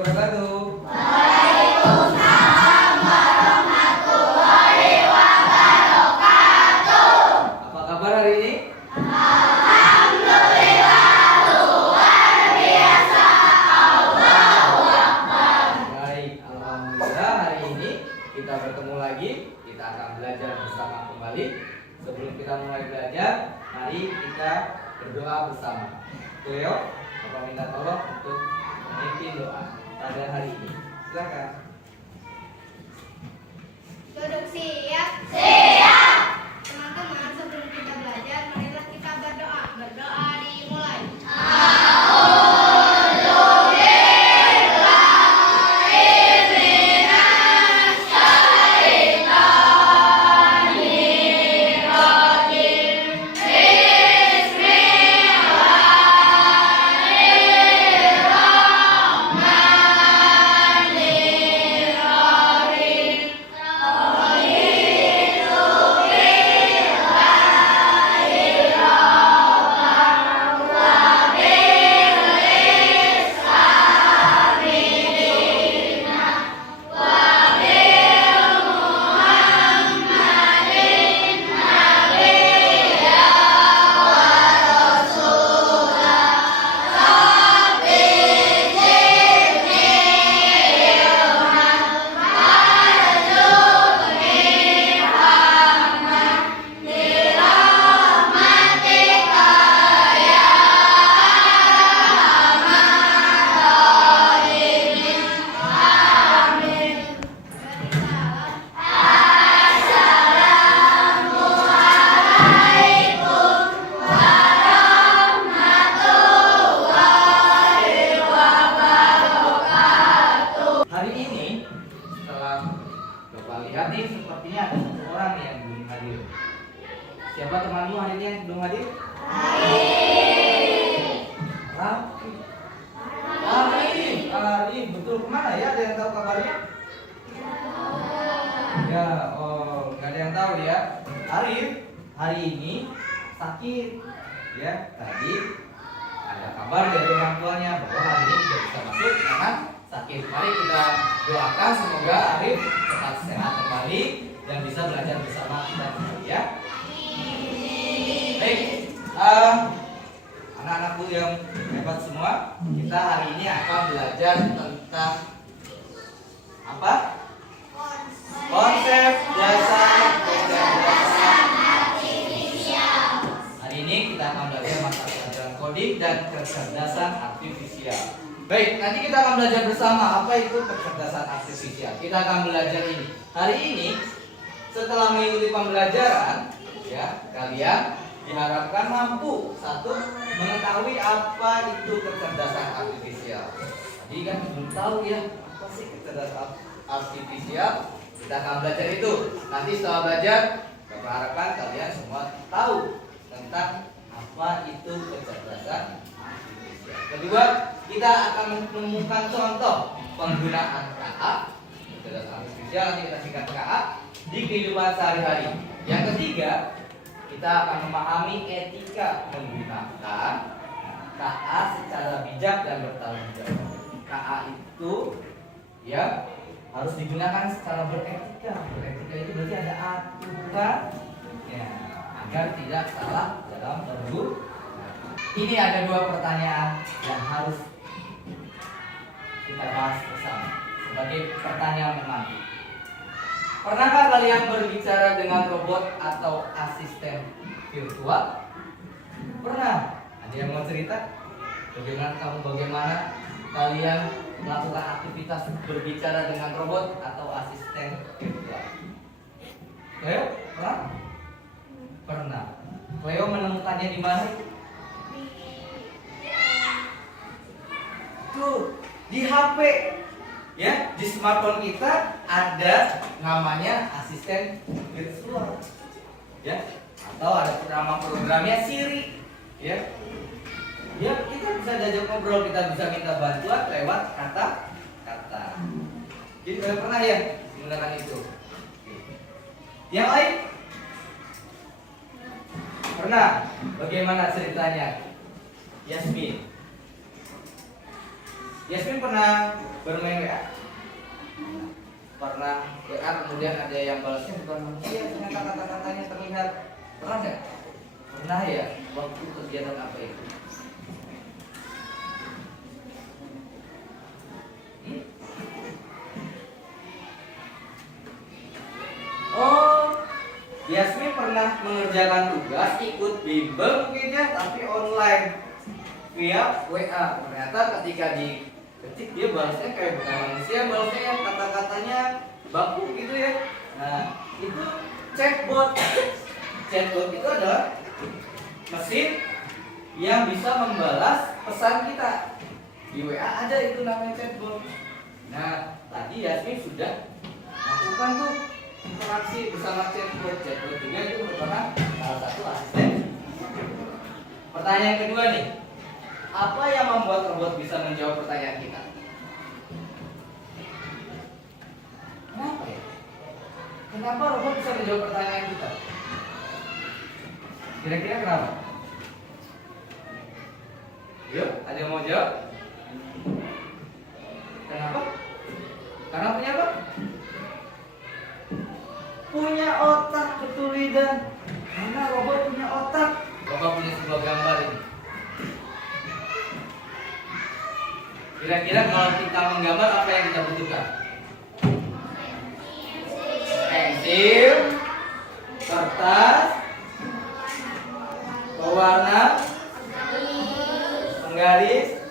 wabarakatuh. Waalaikumsalam warahmatullahi wabarakatuh. Apa kabar hari ini? Alhamdulillah, luar biasa. Allahu Akbar. Baik, alhamdulillah hari ini kita bertemu lagi. Kita akan belajar bersama kembali. Sebelum kita mulai belajar, mari kita berdoa bersama. Cleo, Bapak minta tolong untuk memimpin doa pada hari ini. Silakan. Duduk siap. Siap. Teman-teman, sebelum kita belajar, marilah kita berdoa. Berdoa dimulai. Hari ini setelah Bapak lihat nih sepertinya ada satu orang nih yang belum hadir. Siapa temanmu hari ini yang belum hadir? Raffi. Arif, betul, kemana ya? Ada yang tahu kabarnya? Ya, oh, nggak ada yang tahu ya. Arif hari ini sakit, ya. Tadi ada kabar dari orang tuanya bahwa hari ini tidak bisa masuk karena sakit. Mari kita doakan semoga Arif cepat sehat kembali dan bisa belajar bersama kita kembali ya. Baik, anak-anakku yang hebat semua, kita hari ini akan belajar tentang apa? Konsep dasar kecerdasan artifisial. Hari ini kita akan belajar mata pelajaran coding dan kecerdasan artifisial. Baik, nanti kita akan belajar bersama apa itu kecerdasan artifisial. Kita akan belajar ini. Hari ini setelah mengikuti pembelajaran, ya, kalian diharapkan mampu satu mengetahui apa itu kecerdasan artifisial. Tadi kan belum tahu ya apa sih kecerdasan artifisial. Kita akan belajar itu. Nanti setelah belajar, Bapak harapkan kalian semua tahu tentang apa itu kecerdasan artifisial. Kedua, kita akan menemukan contoh penggunaan KA, kecerdasan artifisial, nanti kita singkat KA, di kehidupan sehari-hari. Yang ketiga, kita akan memahami etika menggunakan KA secara bijak dan bertanggung jawab. KA itu ya harus digunakan secara beretika. Beretika itu berarti ada aturan ya, agar tidak salah dalam berguna. Ini ada dua pertanyaan yang harus kita bahas bersama sebagai pertanyaan pengantin. Pernahkah kalian berbicara dengan robot atau asisten virtual? Pernah? Ada yang mau cerita? Bagaimana kalian melakukan aktivitas berbicara dengan robot atau asisten virtual? Cleo, pernah? Pernah. Cleo menemukannya di mana? Tuh, di HP. Ya, di smartphone kita ada namanya asisten virtual. Ya, atau ada programnya Siri. Ya. Ya, kita bisa diajak ngobrol, kita bisa minta bantuan lewat kata-kata. Jadi udah pernah ya menggunakan itu. Yang lain? Pernah? Bagaimana ceritanya? Yasmin. Yasmin pernah bermain WA? Pernah WA kemudian ada yang balasnya bukan manusia, ternyata kata-katanya terlihat. Pernah nggak? Pernah ya. Waktu kegiatan apa itu? Oh, Yasmin pernah mengerjakan tugas ikut bimbel mungkin ya, tapi online via WA. Ternyata ketika diketik dia balasnya kayak bukan manusia, balasnya yang kata-katanya baku gitu ya. Nah, itu chatbot. Chatbot itu adalah mesin yang bisa membalas pesan kita. Di WA ada itu namanya chatbot. Nah, tadi Yasmin sudah lakukan tuh interaksi bersama chatbot. Chatbot juga itu merupakan salah satu asisten. Pertanyaan kedua nih, apa yang membuat robot bisa menjawab pertanyaan kita? Kenapa ya? Kenapa robot bisa menjawab pertanyaan kita? Kira-kira kenapa? Yuk, ada yang mau jawab? Kenapa? Karena punya apa? Punya otak, betul Lidan. Karena robot punya otak. Bapak punya sebuah gambar ini. Kira-kira kalau kita menggambar apa yang kita butuhkan? Pensil, kertas, pewarna, penggaris,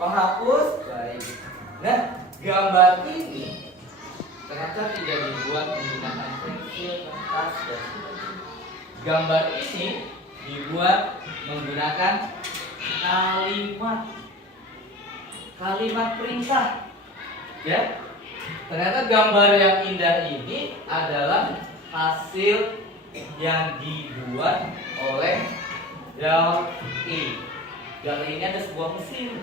penghapus. Baik. Nah, gambar ini ternyata tidak dibuat menggunakan pensil, kertas, dan sebagainya. Gambar ini dibuat menggunakan kalimat perintah. Ya. Ternyata gambar yang indah ini adalah hasil yang dibuat oleh DALL-E. DALL-E ini ada sebuah mesin.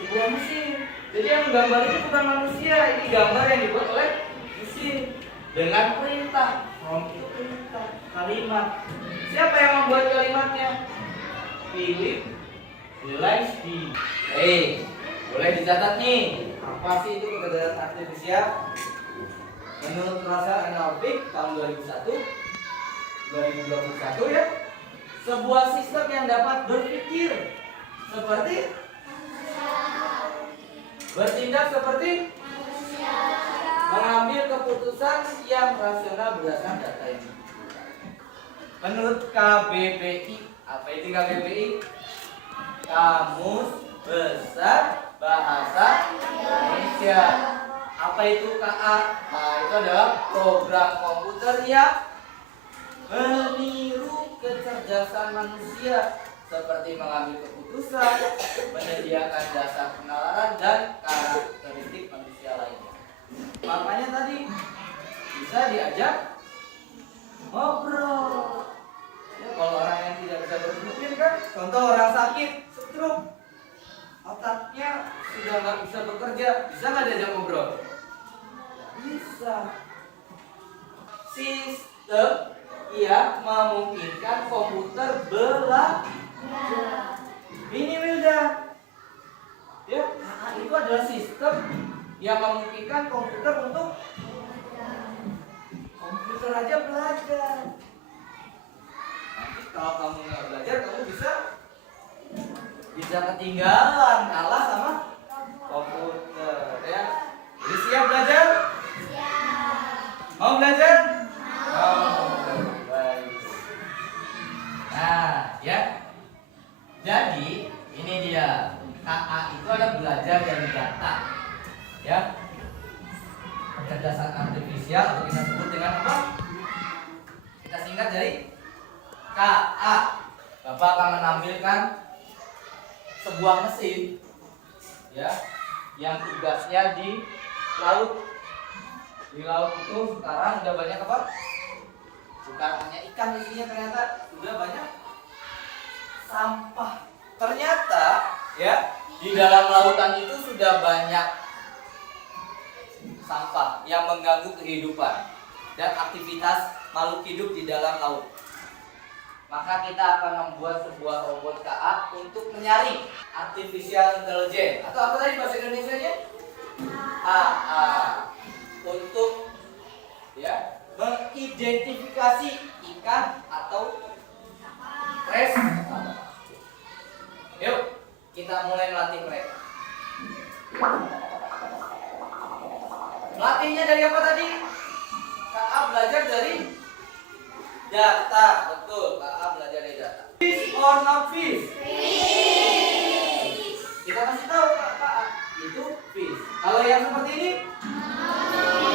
Sebuah mesin. Jadi yang gambar itu bukan manusia, ini gambar yang dibuat oleh mesin dengan perintah. Prompt itu perintah, kalimat. Siapa yang membuat kalimatnya? Philip Linsky. Boleh dicatat nih. Apa sih itu kecerdasan artifisial? Menurut Russell and Norvig tahun 2021 ya, sebuah sistem yang dapat berpikir seperti bertindak seperti mengambil keputusan yang rasional berdasarkan data ini. Menurut KBBI, apa itu KBBI? Kamus Besar Bahasa Indonesia. Apa itu KA? Nah, itu adalah program komputer yang meniru kecerdasan manusia, seperti mengambil keputusan, menyediakan dasar penalaran, dan karakteristik manusia lainnya. Makanya tadi bisa diajak ngobrol. Ya, kalau orang yang tidak bisa berpikir kan, contoh orang sakit, stroke, otaknya sudah nggak bisa bekerja, bisa nggak diajak ngobrol? Bisa. Sistem yang memungkinkan komputer belajar. Ini Wilda. Ya, itu adalah sistem yang memungkinkan komputer untuk komputer aja belajar. Nanti kalau kamu nggak belajar, kamu bisa ketinggalan, kalah sama komputer. Ya, jadi siap belajar? Siap. Mau belajar? Mau. Baik. Nah, ya. Jadi ini dia. KA itu ada belajar dari data. Ya. Kecerdasan artifisial atau kita sebut dengan apa? Kita singkat dari KA. Bapak akan menampilkan sebuah mesin ya yang tugasnya di laut. Di laut itu sekarang sudah banyak apa? Bukan hanya ikan isinya, ternyata sudah banyak sampah. Ternyata ya di dalam lautan itu sudah banyak sampah yang mengganggu kehidupan dan aktivitas makhluk hidup di dalam laut. maka kita akan membuat sebuah robot KA untuk menyaring artificial intelligence atau apa tadi bahasa Indonesianya? AA, untuk ya mengidentifikasi ikan atau res. Yuk kita mulai melatih mereka. Melatihnya dari apa tadi? KA belajar dari data, betul. KA belajar dari data. Fish or not fish? Fish. Kita kasih tahu KA itu fish. Kalau yang seperti ini,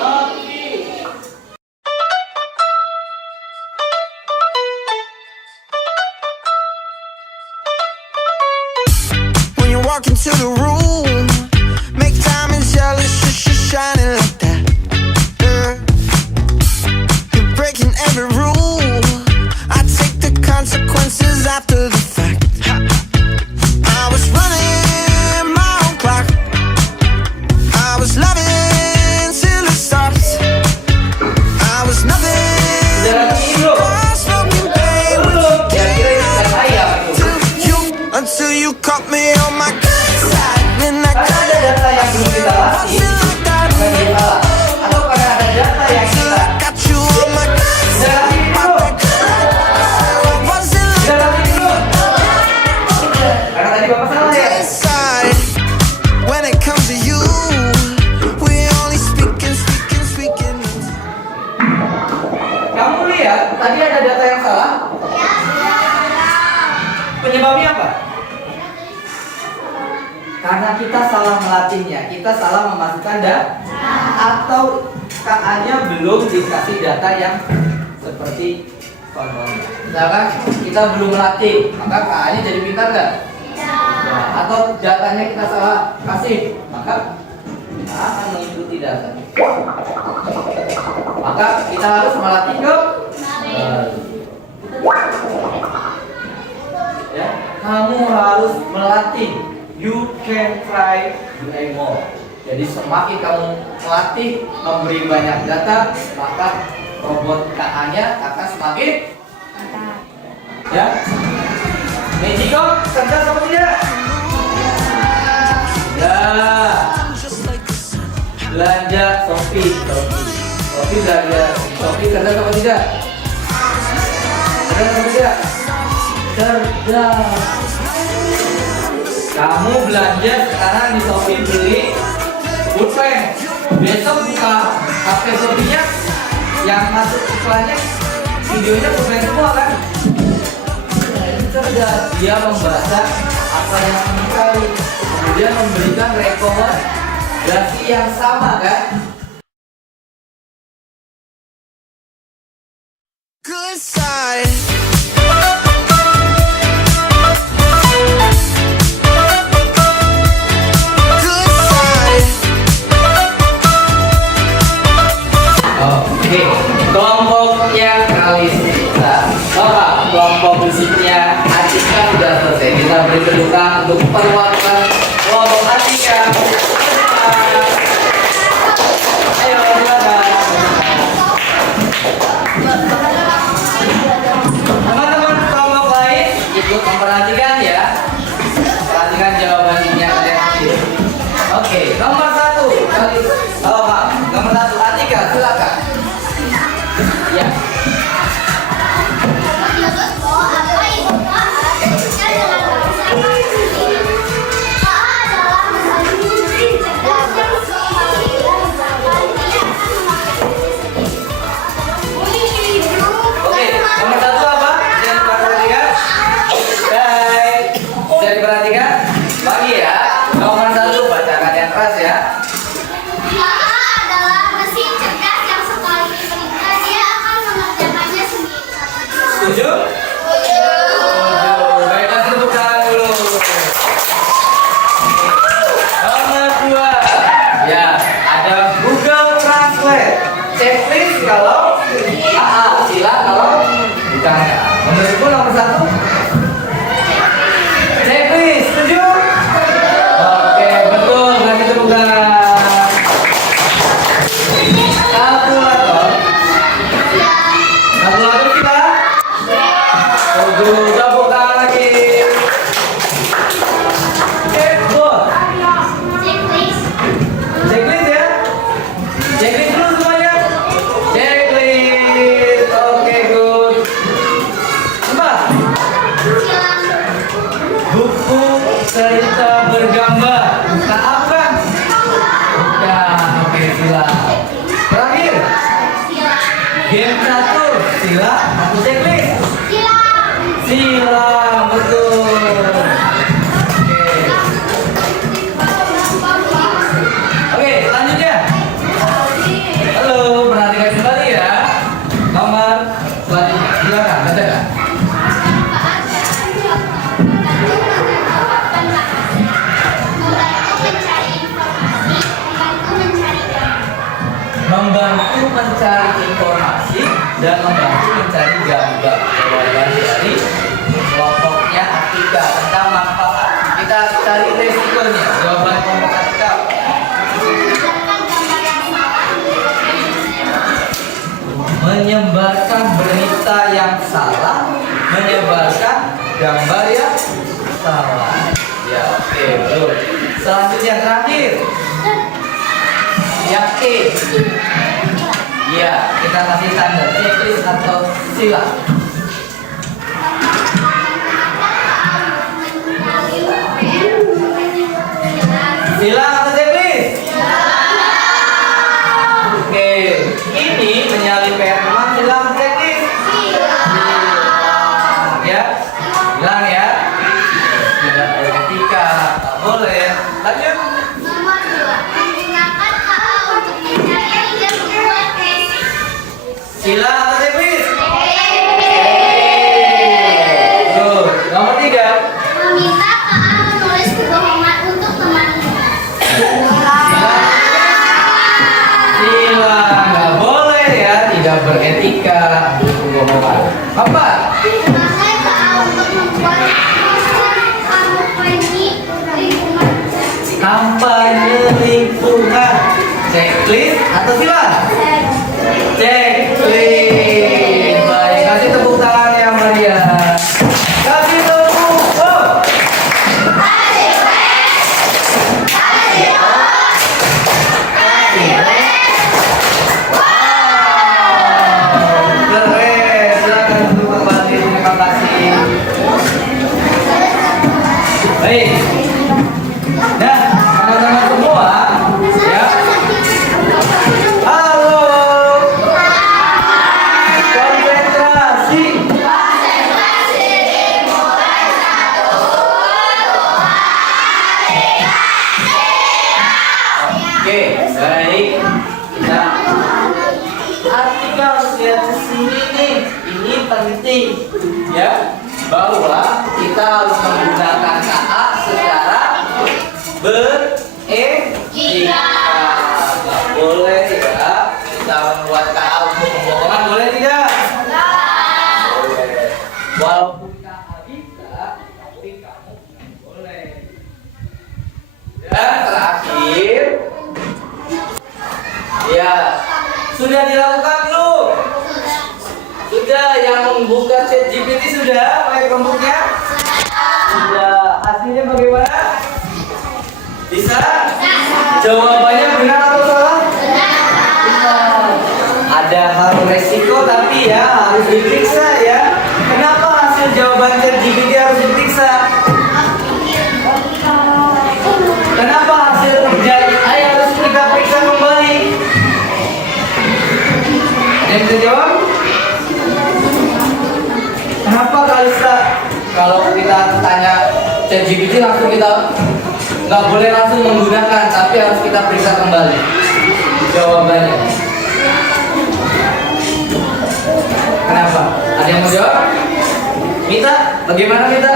not fish. When you walk into the room, make diamonds jealous, just shining like that. You're breaking every rule. I take the consequences after the fact. I was running my own clock. I was loving till it stops. I was nothing. Smoking pain with you until you caught me on my good side. Then I Karena ada data yang belum kita latih, bukan dia salah. Atau karena ada data yang kita got you on my good side. tidak latih dulu. Karena tadi Bapak salah ya. Side. When it comes to you, we only speaking. Kamu lihat tadi ada data yang salah. Penyebabnya apa? Karena kita salah melatihnya, kita salah memasukkan data atau KA-nya belum dikasih data yang seperti contohnya. Misalkan kita belum melatih, maka KA-nya jadi pintar nggak? Tidak. Atau datanya kita salah kasih, maka kita akan mengikuti data. Maka kita harus melatih ya, kamu harus melatih. You can try doing more. Jadi semakin kamu melatih memberi banyak data, maka robot KA-nya akan semakin ya. Magico, cerdas apa tidak? Ya. Belanja Shopee belanja Shopee cerdas apa tidak? Cerdas apa tidak? Cerdas. Kamu belanja sekarang di Shopee beli pulpen, besok buka HP Shopee-nya yang masuk iklannya videonya pulpen semua kan? Cerdas, dia membaca apa yang dicari, kemudian memberikan rekomendasi yang sama kan? Good side. Oke, kelompok yang kali kita kelompok musiknya Atika sudah selesai. Kita beri kedudukan untuk perwakilan kelompok Atika. Ayo, silakan. Teman-teman kelompok lain ikut memperhatikan ya. Perhatikan jawabannya kalian. Oke, nomor 1 kali. Nomor 1 Atika, silakan. Ya. Oke, nomor 1 apa? Jangan diperhatikan. Baik, bisa diperhatikan. Bagi ya. Nomor 1 bacakan yang keras ya. Setuju? Baik, kasih tepuk tangan dulu. Nomor 2. Ya, ada Google Translate. Cek please kalau sila kalau bukan ya. Menurutku nomor 1. Cek please, setuju? Oke, betul. Kasih tepuk tangan. Kalkulator. Kalkulator kita? serta bergambar. Nah, apa? Bukan. Oke, sila. Terakhir. Game 1 sila atau checklist? Sila, betul. Oke, selanjutnya. Halo, perhatikan kembali ya. Nomor selanjutnya, silakan bacakan. Membantu mencari informasi dan membantu mencari gambar. Jawaban dari kelompoknya Atika tentang manfaat. Kita cari resikonya. Jawaban kelompok Atika. Menyebarkan berita yang salah, menyebarkan gambar yang salah. Ya, oke, belum. Selanjutnya terakhir. Yang E. Ya, kita kasih tanda checklist atau sila. Sila atau checklist? Oke, ini menyalin PR teman. Sila atau checklist? Ya, bilang ya. Tidak beretika, tak boleh. Lanjut. Sila atau checklist? Good. Nomor 3. Meminta Kak menulis kebohongan untuk temannya. Sila nggak boleh ya, tidak beretika, kebohongan. Apa? Memakai Kak untuk membuat kampanye lingkungan. Kampanye lingkungan. Checklist atau sila? Checklist. Baik, kasih tepuk tangan yang meriah. Kasih tepuk. Oh. Keren. Silakan duduk kembali. Terima kasih. Baik. Nah, teman-teman semua, ya. Halo. Konsentrasi. Oke, baik. Kita artikel lihat di sini nih. Ini penting, ya, bahwa kita harus menggunakan KA secara beretika. Nggak boleh ya kita membuat KA untuk kebohongan, boleh tidak? Boleh. Walaupun KA bisa, tapi kamu nggak boleh. Dan terakhir, ya, sudah dilakukan belum? Sudah, yang membuka ChatGPT sudah pakai kelompoknya? Sudah. Hasilnya bagaimana? Bisa? Jawabannya benar atau salah? Benar. Ada hal resiko tapi ya harus diperiksa ya. Kenapa hasil jawaban ChatGPT harus diperiksa? Kenapa hasil kerja AI harus kita periksa kembali? Yang bisa jawab? Kenapa Kalista? Kalau kita tanya ChatGPT langsung kita nggak boleh langsung menggunakan, tapi harus kita periksa kembali jawabannya. Kenapa? Ada yang mau jawab? Mita, bagaimana Mita?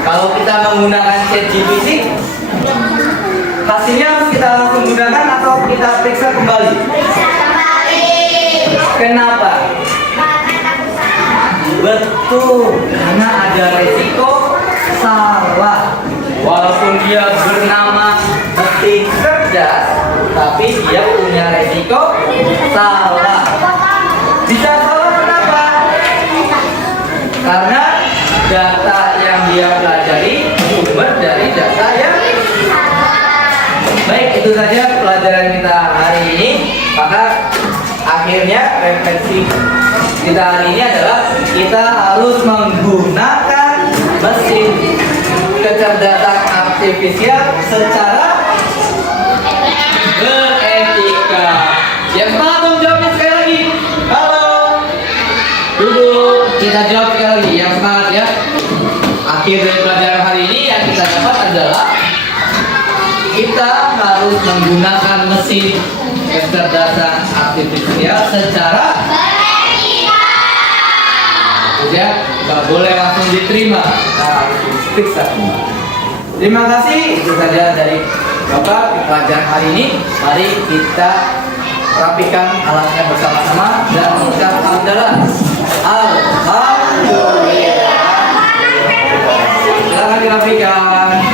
Kalau kita menggunakan ChatGPT, hasilnya harus kita langsung gunakan atau kita periksa kembali? Kenapa? Betul, karena ada resiko salah. Walaupun dia bernama mesin cerdas, tapi dia punya resiko salah. Bisa salah kenapa? Karena data yang dia pelajari sumber dari data yang baik. Itu saja pelajaran kita hari ini. Maka akhirnya refleksi kita hari ini adalah kita harus menggunakan artifisial secara beretika. Yang semangat dong jawabnya sekali lagi. Halo. Duduk. Kita jawab sekali lagi. Yang semangat ya. Akhir dari pelajaran hari ini yang kita dapat adalah kita harus menggunakan mesin kecerdasan artifisial secara ya, nggak boleh langsung diterima. Kita harus diperiksa semua. Terima kasih. Itu saja dari Bapak di pelajaran hari ini. Mari kita rapikan alatnya bersama-sama dan mengucap hamdalah. Alhamdulillah. Silakan dirapikan.